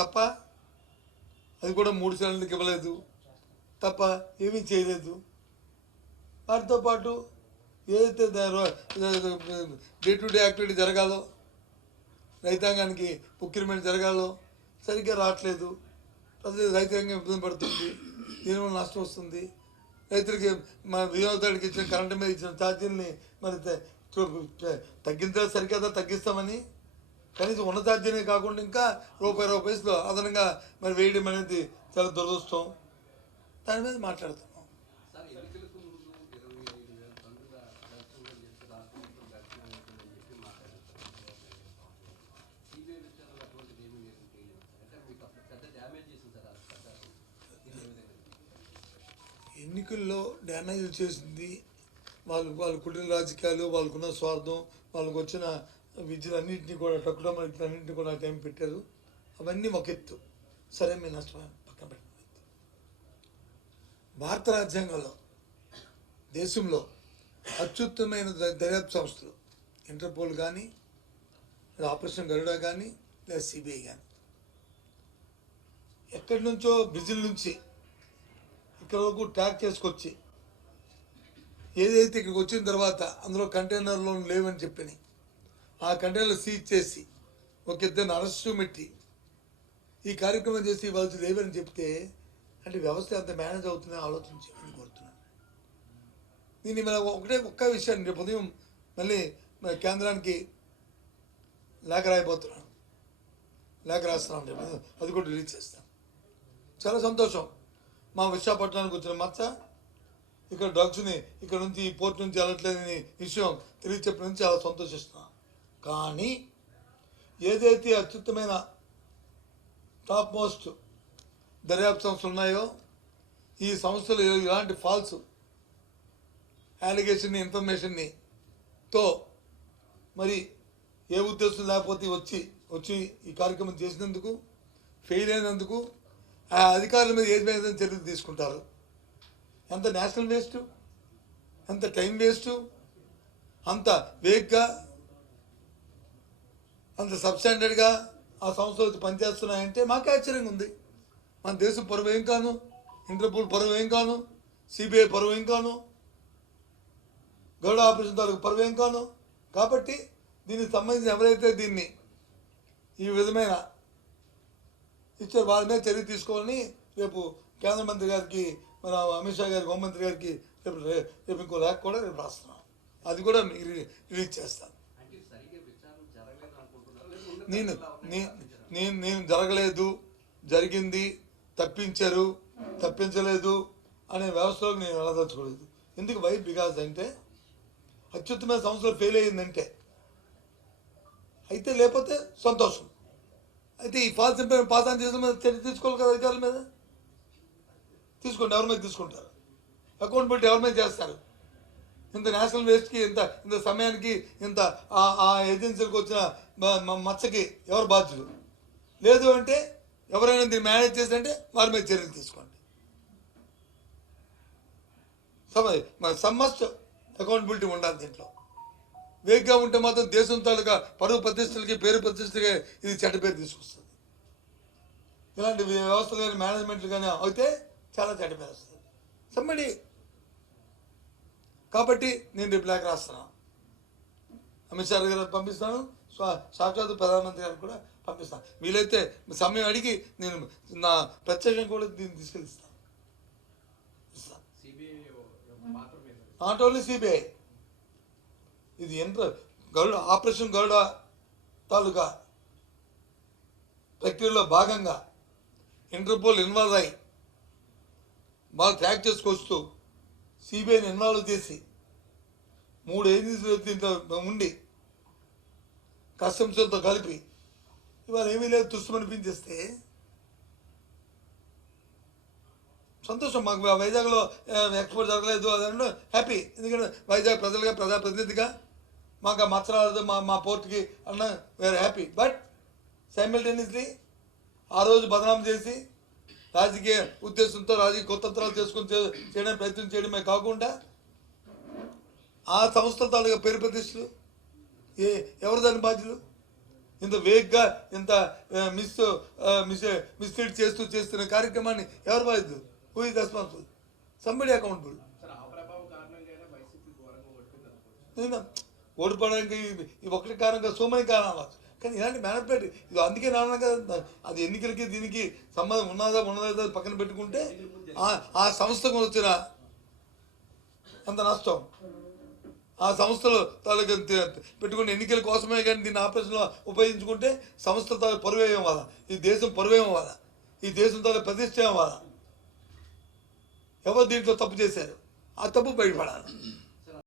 తప్ప అది కూడా 3 సిలిండర్లకు ఇవ్వలేదు తప్ప ఏమీ చేయలేదు. వాటితో పాటు ఏదైతే డే టు డే యాక్టివిటీ జరగాలో, రైతాంగానికి ప్రొక్యూర్మెంట్ జరగాలో సరిగ్గా రావట్లేదు. ప్రజలు రైతాంగం ఇబ్బంది పడుతుంది, దీనివల్ల నష్టం వస్తుంది. రైతులకి మన వినియోగదారుడికి ఇచ్చిన కరెంటు మీద ఇచ్చిన ఛార్జీలని మరి తగ్గించడం సరికదా, తగ్గిస్తామని కనీసం ఉన్న ఛార్జీనే కాకుండా ఇంకా రూపాయలు అదనంగా మరి వేయడం అనేది చాలా దురదృష్టం. దాని మీద మాట్లాడుతున్నాం. ఎన్నికల్లో డ్యామేజ్ చేసింది వాళ్ళ కుటుంబ రాజకీయాలు, వాళ్ళకున్న స్వార్థం, వాళ్ళకు వచ్చిన విద్యలన్నింటినీ కూడా టక్కుడమన్నింటినీ కూడా టైం పెట్టారు. అవన్నీ ఒక ఎత్తు, సరే మీ నష్టం పక్కన పెట్టిన భారత రాజ్యాంగంలో దేశంలో అత్యుత్తమైన దర్యాప్తు సంస్థలు ఇంటర్పోల్ కానీ, ఆపరేషన్ గరుడ కానీ, లేదా సిబిఐ కానీ, ఎక్కడి నుంచో బ్రెజిల్ నుంచి ఇక్కడ వరకు ట్రాక్ చేసుకొచ్చి ఏదైతే ఇక్కడికి వచ్చిన తర్వాత అందులో కంటైనర్లో లేవని చెప్పని ఆ కంటైనర్లు సీజ్ చేసి ఒక ఇద్దరిని అరెస్టు పెట్టి ఈ కార్యక్రమం చేసి వాళ్ళు లేవని చెప్తే అంటే వ్యవస్థ ఎంత మేనేజ్ అవుతుందో ఆలోచించమని కోరుతున్నాను. దీన్ని మన ఒక్క విషయాన్ని రేపు ఉదయం మళ్ళీ కేంద్రానికి లేఖ రాయిపోతున్నాను, లేఖ రాస్తున్నాను, రేపు అది కూడా రిలీజ్ చేస్తాను. చాలా సంతోషం. మా విశాఖపట్నానికి వచ్చిన మచ్చ ఇక్కడ డ్రగ్స్ని ఇక్కడ నుంచి ఈ పోర్ట్ నుంచి వెళ్ళట్లేదని విషయం తెలియచెప్పి నుంచి చాలా సంతోషిస్తున్నాను. కానీ ఏదైతే అత్యుత్తమైన టాప్ మోస్ట్ దర్యాప్తు సంస్థలు ఉన్నాయో ఈ సంస్థలు ఇలాంటి ఫాల్స్ అలిగేషన్ ఇన్ఫర్మేషన్ని తో మరి ఏ ఉద్దేశం లేకపోతే వచ్చి ఈ కార్యక్రమం చేసినందుకు ఫెయిల్ అయినందుకు ఆ అధికారుల మీద ఏది మీద చర్యలు తీసుకుంటారు. ఎంత నేషనల్ వేస్ట్, ఎంత టైం వేస్ట్, అంత వేగ్గా, అంత సబ్స్టాండర్డ్గా ఆ సంస్థలు పనిచేస్తున్నాయంటే మాకే ఆశ్చర్యంగా ఉంది. మన దేశం పరువు ఏం కాను, ఇంటర్పోల్ పరువు ఏం కాను, సిబిఐ పరువు ఏం కాను, గరుడ ఆపరేషన్ తాలూకు పరువు ఏం కాను. కాబట్టి దీనికి సంబంధించి ఎవరైతే దీన్ని ఈ విధమైన ఇచ్చారు వాళ్ళ మీద చర్య తీసుకోవాలని రేపు కేంద్ర మంత్రి గారికి, మన అమిత్ షా గారికి, హోంమంత్రి గారికి రేపు ఇంకో లేఖ కూడా రేపు రాస్తున్నాం. అది కూడా మీకు రిలీజ్ చేస్తాను. నేను జరగలేదు, జరిగింది, తప్పించలేదు అనే వ్యవస్థలోకి నేను వెళ్ళదలుచుకోలేదు. ఎందుకు బికాజ్ అంటే అత్యుత్తమైన సంస్థలు ఫెయిల్ అయ్యిందంటే అయితే, లేకపోతే సంతోషం. అయితే ఈ ఫాల్స్ ఇంప్లిమెంట్ పాస్ ఆన్ చేసిన మీద చర్య తీసుకోవాలి కదా, అధికారుల మీద తీసుకోండి. ఎవరి మీద తీసుకుంటారు? అకౌంటబిలిటీ ఎవరి మీద చేస్తారు? ఇంత నేషనల్ వేస్ట్కి, ఇంత సమయానికి, ఇంత ఆ ఏజెన్సీలకు వచ్చిన మచ్చకి ఎవరు బాధ్యులు? లేదు అంటే ఎవరైనా దీన్ని మేనేజ్ చేశారంటే వారి మీద చర్యలు తీసుకోండి. సమ్మస్ట్ అకౌంటబిలిటీ ఉండాలి దీంట్లో. వేగ్గా ఉంటే మాత్రం దేశం తాలూకా పరువు ప్రతిష్టలకి, పేరు ప్రతిష్టలకి ఇది చెడ్డ పేరు తీసుకొస్తుంది. ఇలాంటి వ్యవస్థలు కానీ, మేనేజ్మెంట్లు కానీ అయితే చాలా చెడ్డ పేరు వస్తుంది సమ్మడి. కాబట్టి నేను రేపు లేఖ రాస్తున్నాను, అమిత్ షా గారు పంపిస్తాను, సాక్షాత్ ప్రధానమంత్రి గారికి కూడా పంపిస్తాను. వీలైతే సమయం అడిగి నేను నా ప్రత్యేకంగా కూడా దీన్ని తీసుకెళ్ళిస్తాను. నాట్ ఓన్లీ సిబిఐ, ఇది గరుడ ఆపరేషన్ గరుడ తాలూకా ప్రక్రియలో భాగంగా ఇంటర్పోల్ ఇన్వాల్వ్ అయ్యి వాళ్ళు ట్రాక్ చేసుకొస్తూ సిబిఐని ఇన్వాల్వ్ చేసి 3 ఏజెన్సీలు దీంట్లో ఉండి కస్టమ్స్తో కలిపి ఇవాళ ఏమీ లేదు తుస్సుమనిపించేస్తే సంతోషం. మాకు వైజాగ్లో ఎక్స్పోర్ట్ జరగలేదు అదంటే హ్యాపీ. ఎందుకంటే వైజాగ్ ప్రజాప్రతినిధిగా మాకు ఆ మచ్చరాలేదు మా పోర్ట్కి అన్న వేరే హ్యాపీ. బట్ సైమల్టేనియస్లీ ఆ రోజు బదనాం చేసి రాజకీయ ఉద్దేశంతో రాజకీయ కుతంత్రాలు చేసుకుని చేయడానికి ప్రయత్నం చేయడమే కాకుండా ఆ సంస్థల తాలూకా పేరు ప్రతిష్టలు ఎవరు దాని బాధ్యులు? ఇంత వేగ్గా ఇంత మిస్లీడ్ చేస్తున్న కార్యక్రమాన్ని ఎవరు బాధ్యత? Who is responsible? Somebody accountable. ఓడిపోవడానికి ఇది ఒకటి కారణంగా సో మెనీ కారణాలు, కానీ ఇలాంటి మేనిపులేట్ ఇది అందుకే నాన్న కదా, అది ఎన్నికలకి దీనికి సంబంధం ఉన్నదా పక్కన పెట్టుకుంటే ఆ సంస్థకు వచ్చిన అంత నష్టం, ఆ సంస్థలు తాలూకు పెట్టుకున్న ఎన్నికల కోసమే కానీ దీన్ని ఆపరేషన్లో ఉపయోగించుకుంటే సంస్థ తాలూకు పరువేయం వల్ల, ఈ దేశం పరువేయం వల్ల, ఈ దేశం తాలూకు ప్రతిష్ట వల్ల ఎవరు దీంట్లో తప్పు చేశారు, ఆ తప్పు బయటపడాలి.